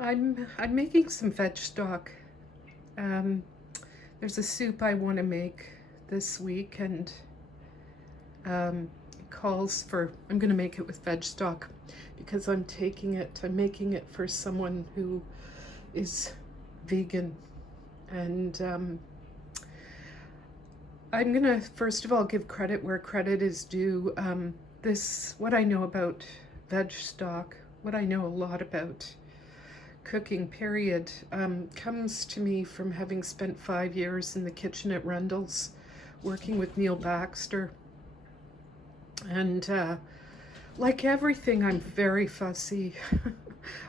I'm making some veg stock. Um, there's a soup I want to make this week, and it calls for. I'm going to make it with veg stock because I'm making it for someone who is vegan, and I'm going to first of all give credit where credit is due. What I know about veg stock, what I know a lot about cooking period, comes to me from having spent 5 years in the kitchen at Rundle's working with Neil Baxter. And like everything, I'm very fussy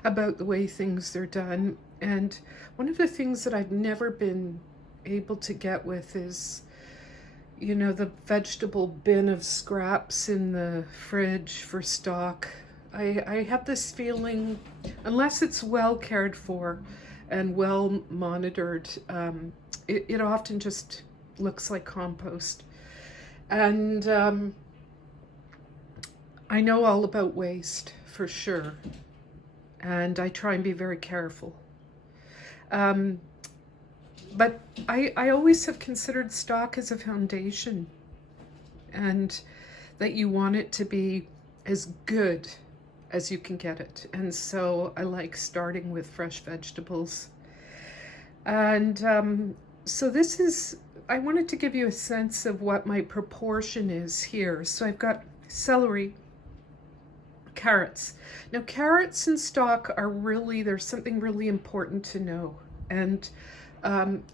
about the way things are done. And one of the things that I've never been able to get with is, the vegetable bin of scraps in the fridge for stock. I have this feeling, unless it's well cared for and well monitored, it often just looks like compost. And I know all about waste, for sure. And I try and be very careful. But I always have considered stock as a foundation, and that you want it to be as good as you can get it. And so I like starting with fresh vegetables. And so I wanted to give you a sense of what my proportion is here. So I've got celery, carrots. Now, carrots in stock there's something really important to know. And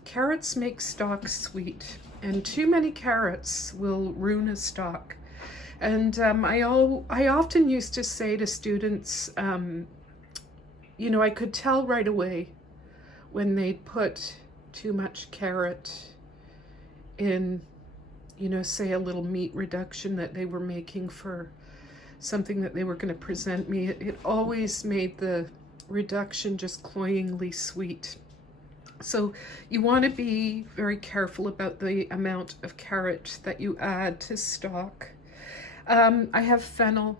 carrots make stock sweet, and too many carrots will ruin a stock. And I often used to say to students, I could tell right away when they'd put too much carrot in, say a little meat reduction that they were making for something that they were going to present me. It always made the reduction just cloyingly sweet. So you want to be very careful about the amount of carrot that you add to stock. I have fennel.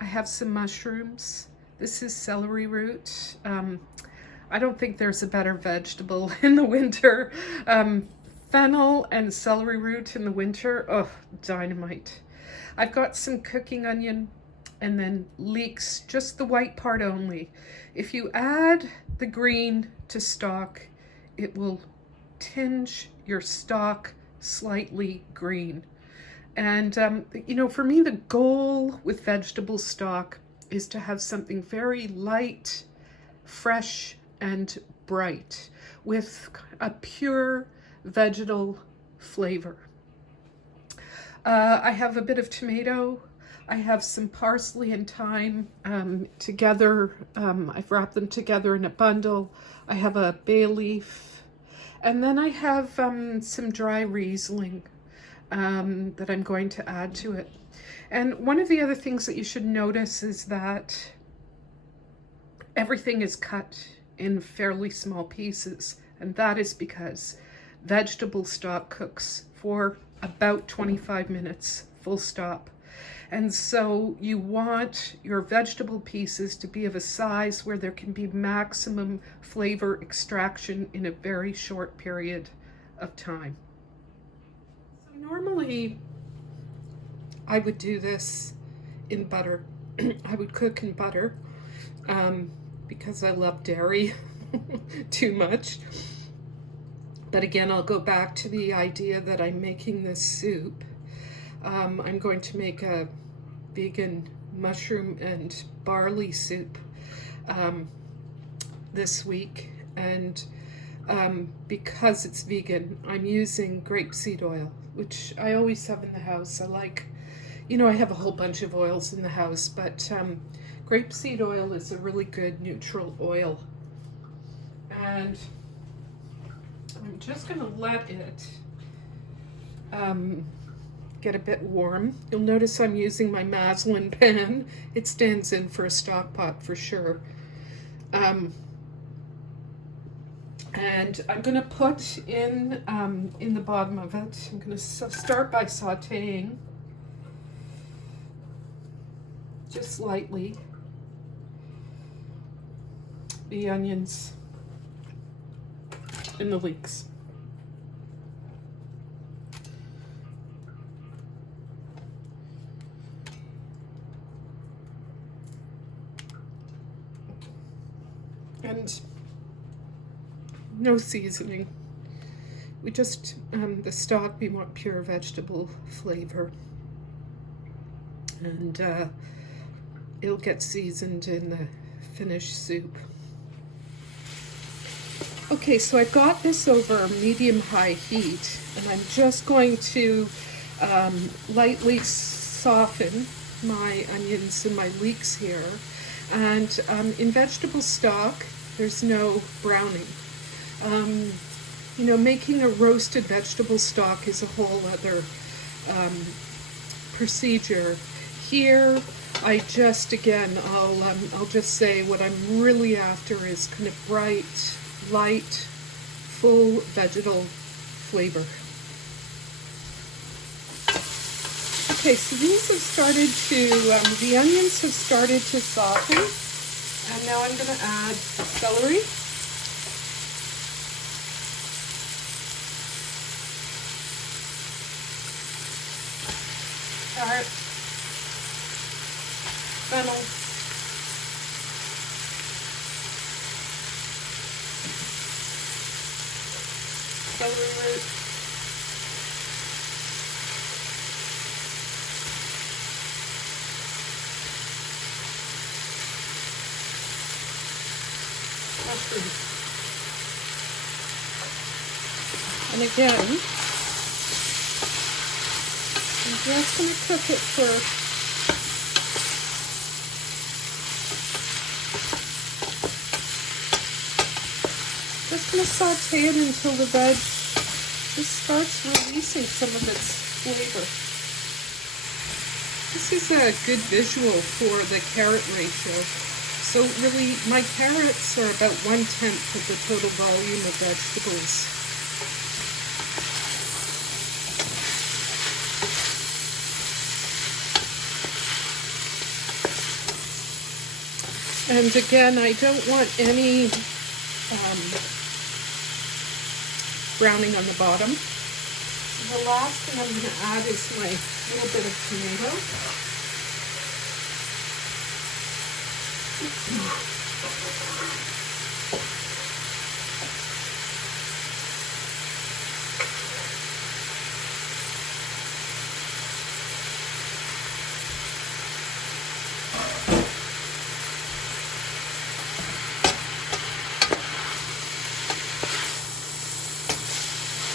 I have some mushrooms. This is celery root. I don't think there's a better vegetable in the winter. Fennel and celery root in the winter, oh, dynamite. I've got some cooking onion, and then leeks, just the white part only. If you add the green to stock, it will tinge your stock slightly green. And, for me, the goal with vegetable stock is to have something very light, fresh, and bright with a pure vegetal flavor. I have a bit of tomato. I have some parsley and thyme together. I've wrapped them together in a bundle. I have a bay leaf. And then I have some dry Riesling that I'm going to add to it. And one of the other things that you should notice is that everything is cut in fairly small pieces. And that is because vegetable stock cooks for about 25 minutes, full stop. And so you want your vegetable pieces to be of a size where there can be maximum flavor extraction in a very short period of time. So normally I would do this in butter. I would cook in butter because I love dairy too much. But again, I'll go back to the idea that I'm making this soup. I'm going to make a vegan mushroom and barley soup this week. And because it's vegan, I'm using grapeseed oil, which I always have in the house. I have a whole bunch of oils in the house, but grapeseed oil is a really good neutral oil. And I'm just going to let it get a bit warm. You'll notice I'm using my Maslin pan. It stands in for a stock pot for sure. And I'm going to put in the bottom of it, I'm going to start by sauteing just lightly. the onions and the leeks. And no seasoning. We just, the stock, we want pure vegetable flavor. And it'll get seasoned in the finished soup. Okay, so I've got this over medium-high heat, and I'm just going to lightly soften my onions and my leeks here. And in vegetable stock, there's no browning. You know, making a roasted vegetable stock is a whole other procedure. Here, I just, again, I'll just say what I'm really after is kind of bright, light, full vegetal flavor. Okay, so these have started to, the onions have started to soften, and now I'm going to add celery. Carrot, fennel, celery root, mushroom. And again, I'm just going to cook it for just going to saute it until the veg just starts releasing some of its flavor. This is a good visual for the carrot ratio. So really, my carrots are about 1/10 of the total volume of vegetables. And again, I don't want any browning on the bottom. The last thing I'm going to add is my little bit of tomato.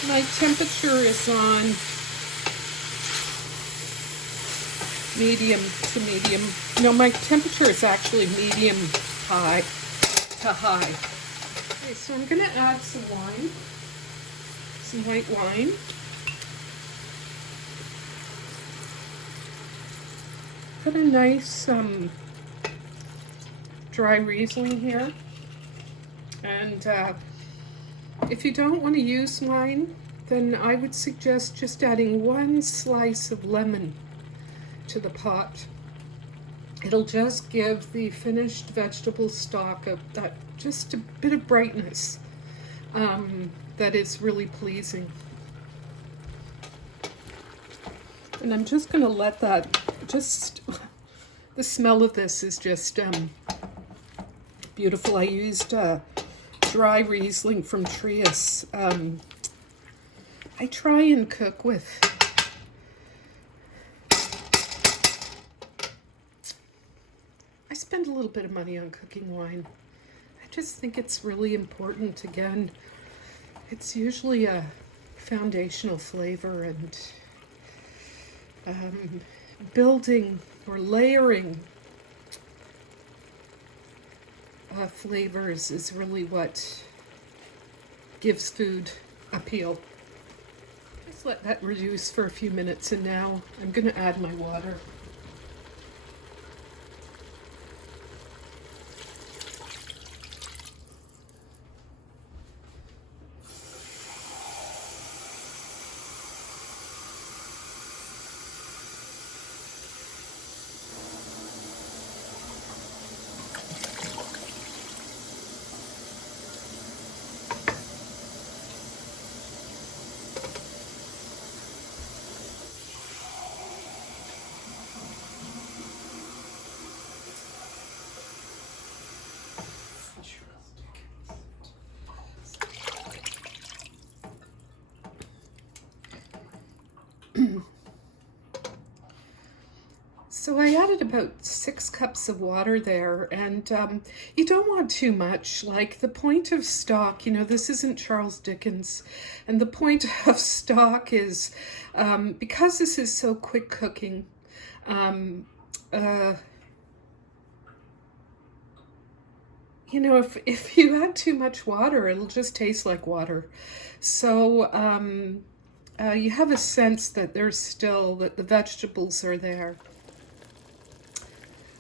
My temperature is on medium to medium. No, my temperature is actually medium high to high. Okay, so I'm going to add some wine, some white wine. Got a nice dry Riesling here. And if you don't want to use wine, then I would suggest just adding 1 slice of lemon to the pot. It'll just give the finished vegetable stock just a bit of brightness that is really pleasing. And I'm just going to let that, the smell of this is just beautiful. I used dry Riesling from Trius. I try and cook with I spend a little bit of money on cooking wine. I just think it's really important. Again, it's usually a foundational flavor, and building or layering flavors is really what gives food appeal. Just let that reduce for a few minutes, and now I'm going to add my water. So I added about 6 cups of water there, and you don't want too much. Like the point of stock, you know, this isn't Charles Dickens, and the point of stock is because this is so quick cooking. Um, uh, you know, if you add too much water, it'll just taste like water. So you have a sense that that the vegetables are there.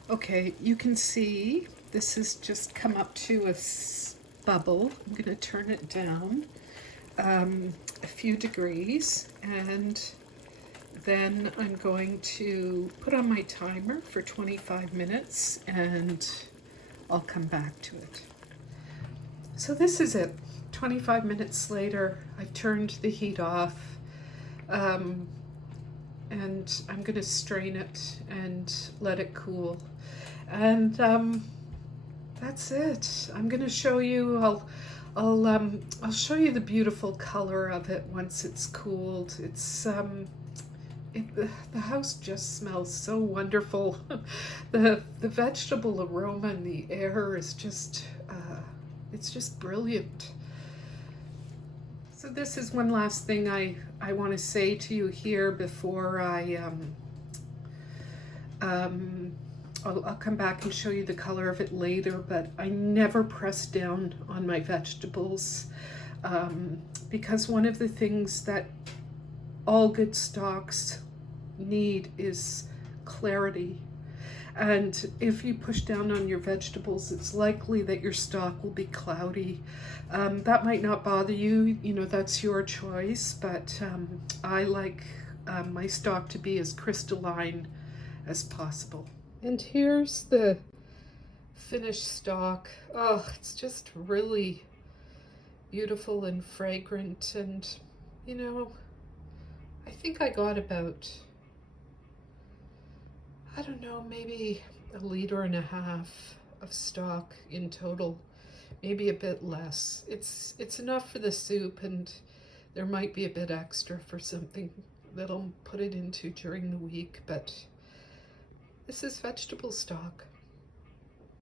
Okay, you can see this has just come up to a bubble. I'm going to turn it down a few degrees, and then I'm going to put on my timer for 25 minutes and I'll come back to it. So this is it. 25 minutes later, I've turned the heat off. And I'm going to strain it and let it cool. And that's it. I'm going to show you. I'll show you the beautiful color of it once it's cooled. It's the house just smells so wonderful. The vegetable aroma in the air is just it's just brilliant. So this is one last thing I want to say to you here before I'll come back and show you the color of it later, but I never press down on my vegetables because one of the things that all good stocks need is clarity. And if you push down on your vegetables, it's likely that your stock will be cloudy. That might not bother you, you know, that's your choice, but I like my stock to be as crystalline as possible. And here's the finished stock. Oh, it's just really beautiful and fragrant, and you know, I think I got about, I don't know, maybe 1.5 liters of stock in total, maybe a bit less. It's enough for the soup, and there might be a bit extra for something that I'll put it into during the week, but this is vegetable stock.